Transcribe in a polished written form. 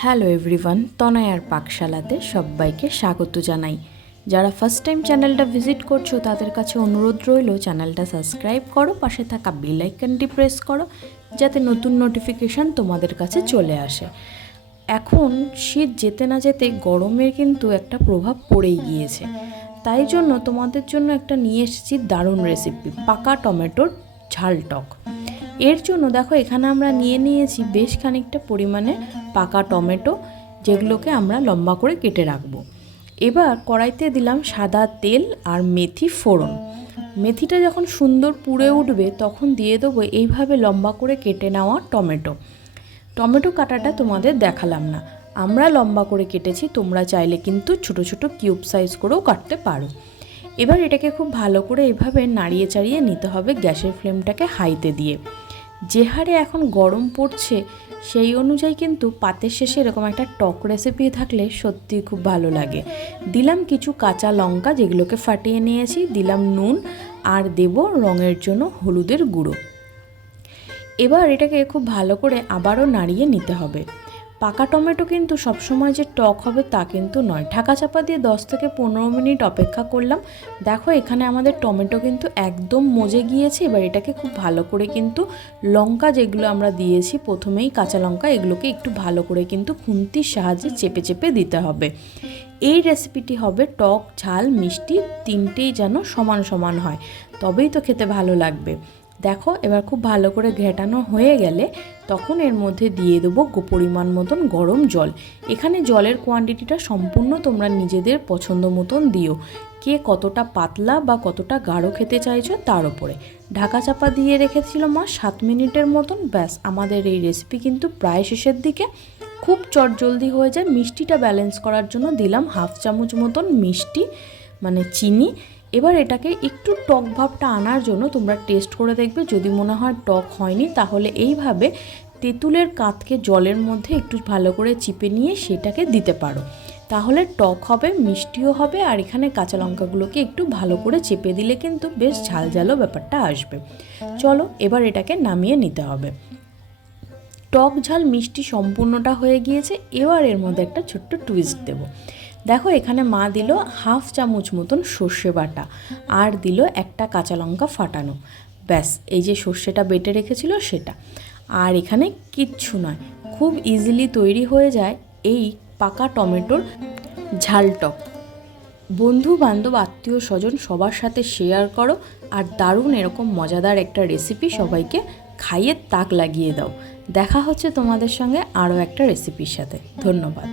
Hello everyone, তনয়ার পাকশালাতে সবাইকে স্বাগত জানাই। যারা ফার্স্ট টাইম চ্যানেলটা ভিজিট করছো তাদের কাছে অনুরোধ রইল চ্যানেলটা সাবস্ক্রাইব করো, পাশে থাকা বেল আইকনটি প্রেস করো যাতে নতুন নোটিফিকেশান তোমাদের কাছে চলে আসে। এখন শীত যেতে না যেতে গরমের কিন্তু একটা প্রভাব পড়েই গিয়েছে, তাই জন্য তোমাদের জন্য একটা নিয়ে এসেছি দারুণ রেসিপি, পাকা টমেটোর ঝাল টক। এর জন্য দেখো এখানে আমরা নিয়েছি বেশ খানিকটা পরিমাণে পাকা টমেটো, যেগুলোকে আমরা লম্বা করে কেটে রাখবো। এবার কড়াইতে দিলাম সাদা তেল আর মেথি ফোড়ন। মেথিটা যখন সুন্দর পুড়ে উঠবে তখন দিয়ে দেবো এইভাবে লম্বা করে কেটে নেওয়া টমেটো কাটাটা তোমাদের দেখালাম না, আমরা লম্বা করে কেটেছি, তোমরা চাইলে কিন্তু ছোট ছোট কিউব সাইজ করেও কাটতে পারো। এবার এটাকে খুব ভালো করে এভাবে নাড়িয়ে চাড়িয়ে নিতে হবে গ্যাসের ফ্লেমটাকে হাইতে দিয়ে। যে হারে এখন গরম পড়ছে সেই অনুযায়ী কিন্তু পাতের শেষে এরকম একটা টক রেসিপি থাকলে সত্যি খুব ভালো লাগে। দিলাম কিছু কাঁচা লঙ্কা যেগুলোকে ফাটিয়ে নিয়েছি, দিলাম নুন আর দেব রঙের জন্য হলুদের গুঁড়ো। এবার এটাকে খুব ভালো করে আবারও নাড়িয়ে নিতে হবে। পাকা টমেটো কিন্তু সবসময় যে টক হবে তা কিন্তু নয়। ঢাকা চাপা দিয়ে 10 থেকে 15 মিনিট অপেক্ষা করলাম। দেখো এখানে আমাদের টমেটো কিন্তু একদম মজে গিয়েছে। এবার এটাকে খুব ভালো করে কিন্তু লঙ্কা যেগুলো আমরা দিয়েছি প্রথমেই, কাঁচা লঙ্কা, এগুলোকে একটু ভালো করে কিন্তু খুন্তির সাহায্যে চেপে চেপে দিতে হবে। এই রেসিপিটি হবে টক ঝাল মিষ্টি তিনটেই যেন সমান সমান হয়, তবেই তো খেতে ভালো লাগবে। দেখো এবার খুব ভালো করে ঘেটানো হয়ে গেলে তখন এর মধ্যে দিয়ে দেবো পরিমাণ মতন গরম জল। এখানে জলের কোয়ান্টিটিটা সম্পূর্ণ তোমরা নিজেদের পছন্দ মতন দিও, কে কতটা পাতলা বা কতটা গাঢ় খেতে চাইছো তার উপরে। ঢাকা চাপা দিয়ে রেখেছিল মা 7 মিনিটের মতন। ব্যাস, আমাদের এই রেসিপি কিন্তু প্রায় শেষের দিকে, খুব চটজলদি হয়ে যায়। মিষ্টিটা ব্যালেন্স করার জন্য দিলাম 1/2 চামচ মতন মিষ্টি, মানে চিনি। এবার এটাকে একটু টক ভাবটা আনার জন্য তোমরা টেস্ট করে দেখবে, যদি মনে হয় টক হয়নি তাহলে এইভাবে তেঁতুলের কাতকে জলের মধ্যে একটু ভালো করে চিপে নিয়ে সেটাকে দিতে পারো, তাহলে টক হবে, মিষ্টিও হবে। আর এখানে কাঁচা লঙ্কাগুলোকে একটু ভালো করে চেপে দিলে কিন্তু বেশ ঝাল ঝালও ব্যাপারটা আসবে। চলো এবার এটাকে নামিয়ে নিতে হবে। টক ঝাল মিষ্টি সম্পূর্ণটা হয়ে গিয়েছে। এবার এর মধ্যে একটা ছোট্ট টুইস্ট দেব। দেখো এখানে মা দিল 1/2 চামচ মতন সর্ষে বাটা আর দিল একটা কাঁচা লঙ্কা ফাটানো। ব্যাস, এই যে সর্ষেটা বেটে রেখেছিল সেটা। আর এখানে কিচ্ছু নয়, খুব ইজিলি তৈরি হয়ে যায় এই পাকা টমেটোর ঝাল টক। বন্ধু বান্ধব আত্মীয় স্বজন সবার সাথে শেয়ার করো আর দারুণ এরকম মজাদার একটা রেসিপি সবাইকে খাইয়ে তাক লাগিয়ে দাও। দেখা হচ্ছে তোমাদের সঙ্গে আরও একটা রেসিপির সাথে। ধন্যবাদ।